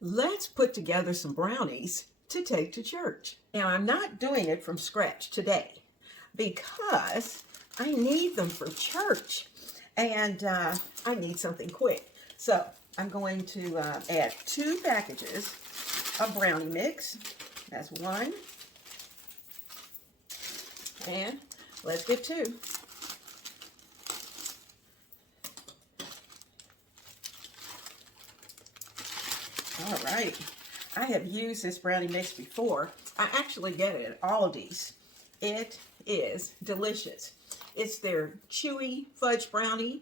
Let's put together some brownies to take to church. Now, I'm not doing it from scratch today because I need them for church and I need something quick. So I'm going to add 2 packages of brownie mix. That's 1. And let's get 2. All right, I have used this brownie mix before. I actually get it at Aldi's. It is delicious. It's their chewy fudge brownie.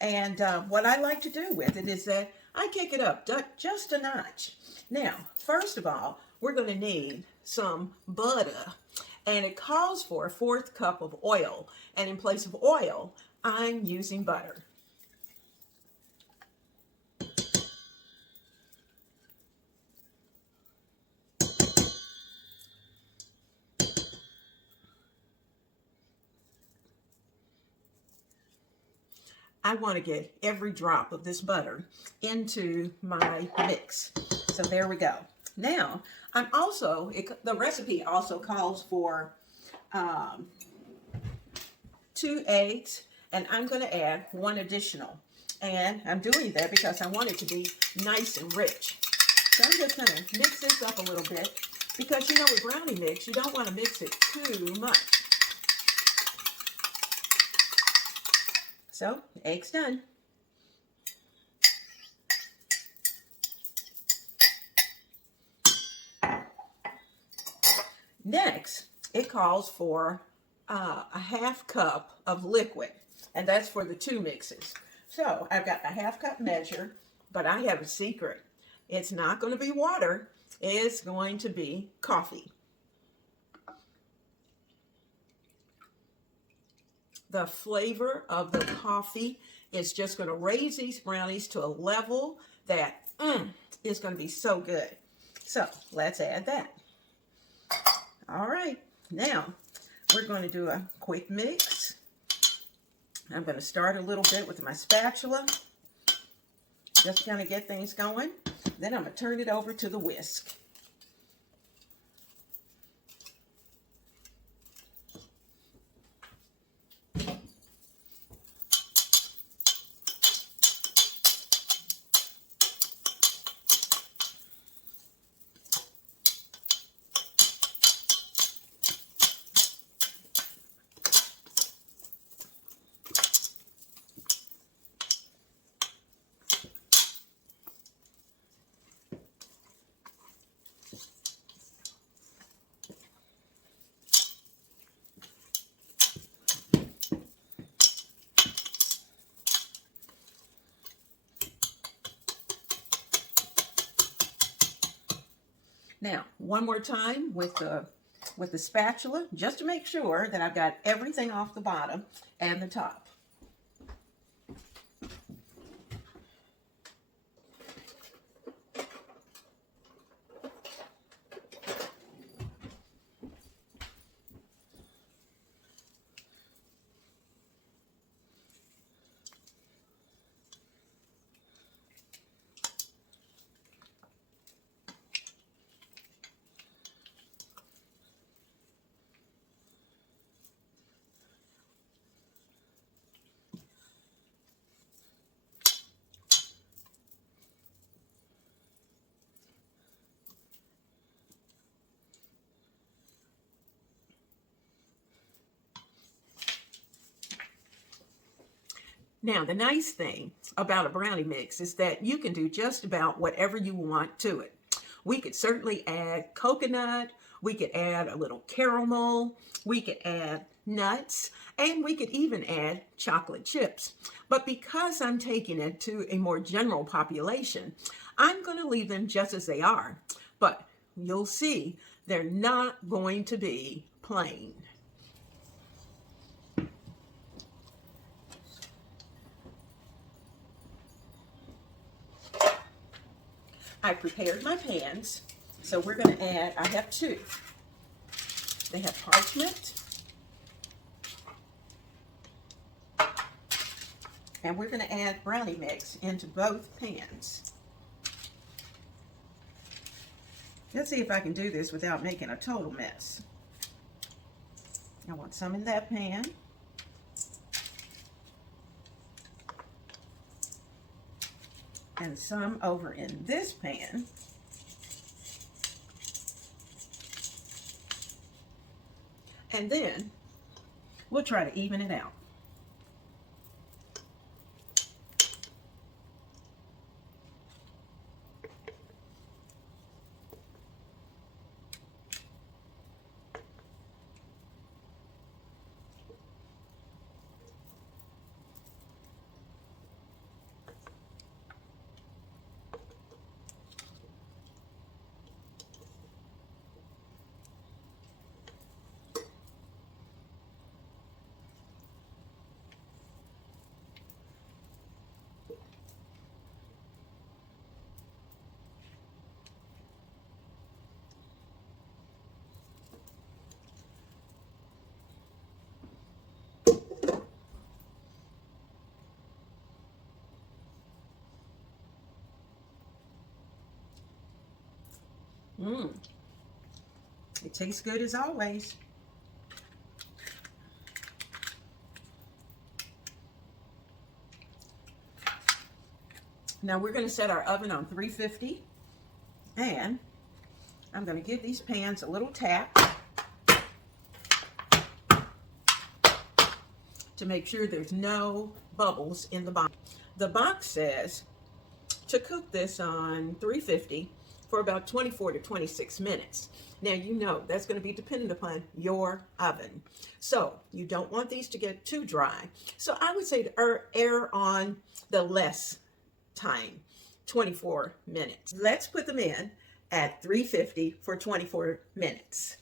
And what I like to do with it is that I kick it up just a notch. Now, first of all, we're going to need some butter. And it calls for a 1/4 cup of oil. And in place of oil, I'm using butter. I want to get every drop of this butter into my mix. So there we go. Now, the recipe also calls for 2 eggs, and I'm going to add 1 additional. And I'm doing that because I want it to be nice and rich. So I'm just going to mix this up a little bit because, you know, with brownie mix, you don't want to mix it too much. So, eggs done. Next, it calls for a 1/2 cup of liquid, and that's for the 2 mixes. So, I've got a 1/2 cup measure, but I have a secret. It's not going to be water, it's going to be coffee. The flavor of the coffee is just going to raise these brownies to a level that is going to be so good. So let's add that. All right, now we're going to do a quick mix. I'm going to start a little bit with my spatula, just going to get things going. Then I'm going to turn it over to the whisk. Now, one more time with the spatula, just to make sure that I've got everything off the bottom and the top. Now, the nice thing about a brownie mix is that you can do just about whatever you want to it. We could certainly add coconut, we could add a little caramel, we could add nuts, and we could even add chocolate chips. But because I'm taking it to a more general population, I'm going to leave them just as they are. But you'll see, they're not going to be plain. I prepared my pans, so we're going to add, I have 2. They have parchment, and we're going to add brownie mix into both pans. Let's see if I can do this without making a total mess. I want some in that pan. And some over in this pan. And then we'll try to even it out. Mmm. It tastes good as always. Now we're going to set our oven on 350, and I'm going to give these pans a little tap to make sure there's no bubbles in the box. The box says to cook this on 350 for about 24 to 26 minutes. Now, you know that's going to be dependent upon your oven. So you don't want these to get too dry. So I would say to err on the less time, 24 minutes. Let's put them in at 350 for 24 minutes.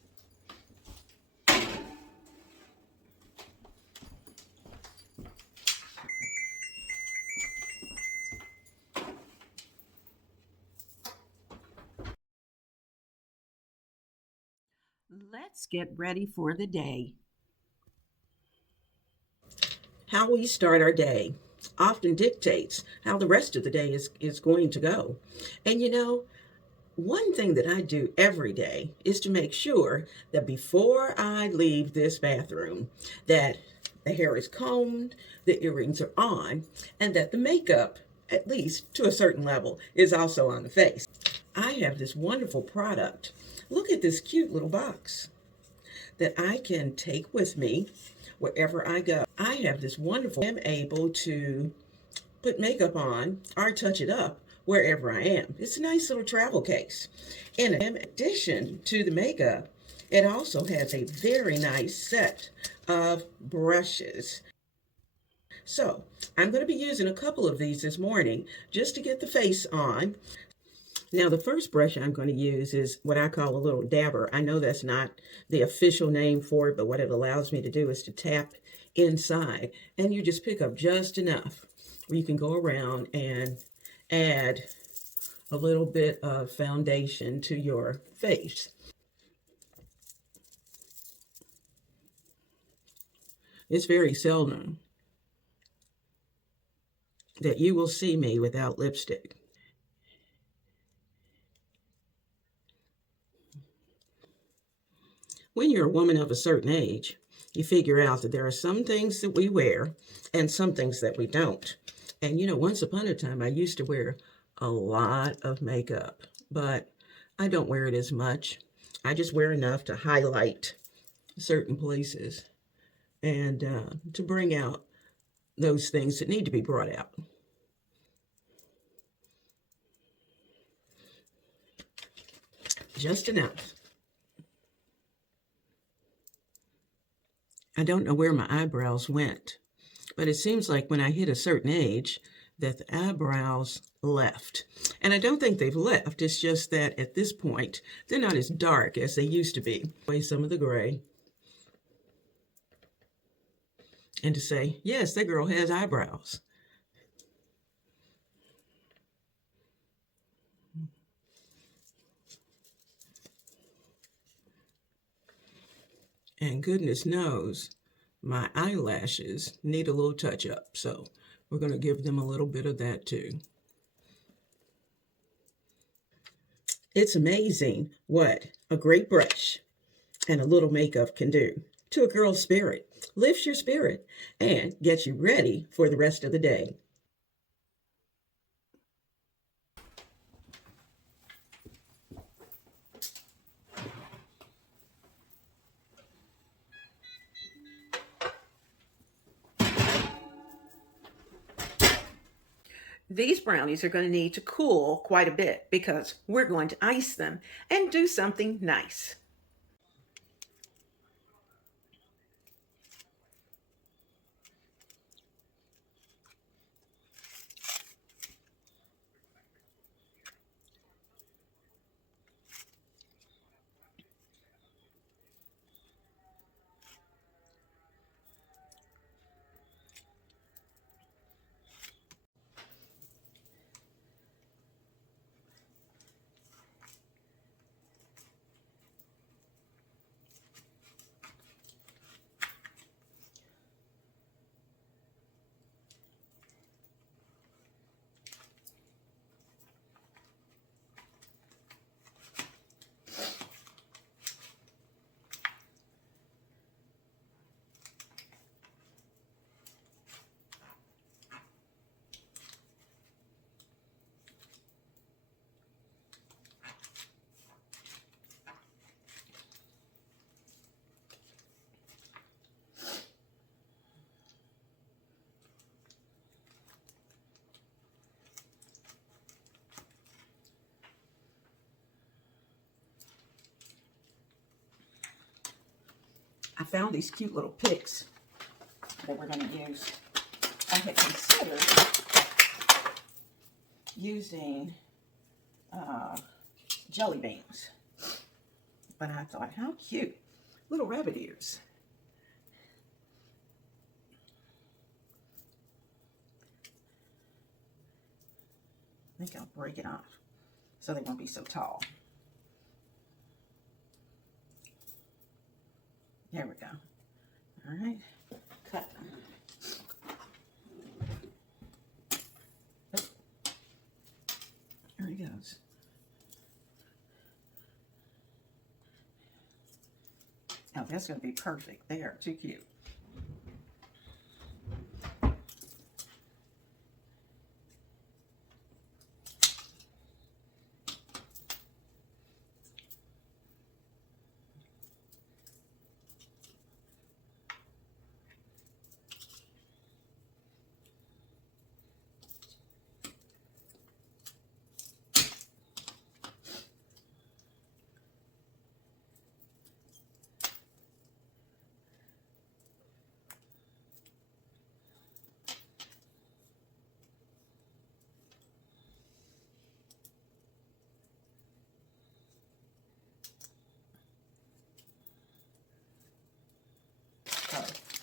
Let's get ready for the day. How we start our day often dictates how the rest of the day is going to go. And you know, one thing that I do every day is to make sure that before I leave this bathroom, that the hair is combed, the earrings are on, and that the makeup, at least to a certain level, is also on the face. I have this wonderful product. Look at this cute little box that I can take with me wherever I go. I have this wonderful, I'm able to put makeup on or touch it up wherever I am. It's a nice little travel case. And in addition to the makeup, it also has a very nice set of brushes. So I'm going to be using a couple of these this morning just to get the face on. Now, the first brush I'm going to use is what I call a little dabber. I know that's not the official name for it, but what it allows me to do is to tap inside, and you just pick up just enough where you can go around and add a little bit of foundation to your face. It's very seldom that you will see me without lipstick. When you're a woman of a certain age, you figure out that there are some things that we wear and some things that we don't. And you know, once upon a time, I used to wear a lot of makeup, but I don't wear it as much. I just wear enough to highlight certain places and to bring out those things that need to be brought out. Just enough. I don't know where my eyebrows went, but it seems like when I hit a certain age that the eyebrows left. And I don't think they've left. It's just that at this point, they're not as dark as they used to be. Away some of the gray. And to say, yes, that girl has eyebrows. And goodness knows, my eyelashes need a little touch up. So we're going to give them a little bit of that too. It's amazing what a great brush and a little makeup can do to a girl's spirit, lifts your spirit, and gets you ready for the rest of the day. These brownies are going to need to cool quite a bit because we're going to ice them and do something nice. I found these cute little picks that we're going to use. I had considered using jelly beans, but I thought, how cute, little rabbit ears. I think I'll break it off so they won't be so tall. There we go. All right, cut them. There he goes. Oh, that's going to be perfect. They are too cute.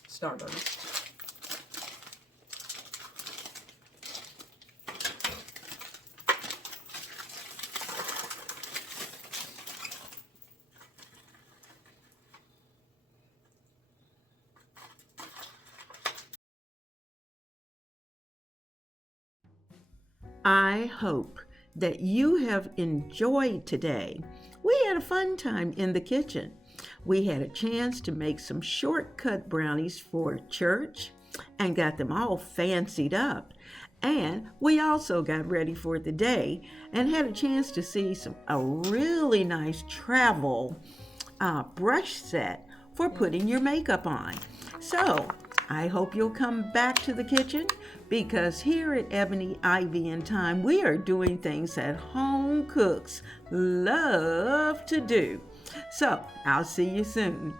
Starburst. I hope that you have enjoyed today. We had a fun time in the kitchen. We had a chance to make some shortcut brownies for church and got them all fancied up. And we also got ready for the day and had a chance to see a really nice travel brush set for putting your makeup on. So I hope you'll come back to the kitchen because here at Ebony Ivy Thyme, we are doing things that home cooks love to do. So I'll see you soon.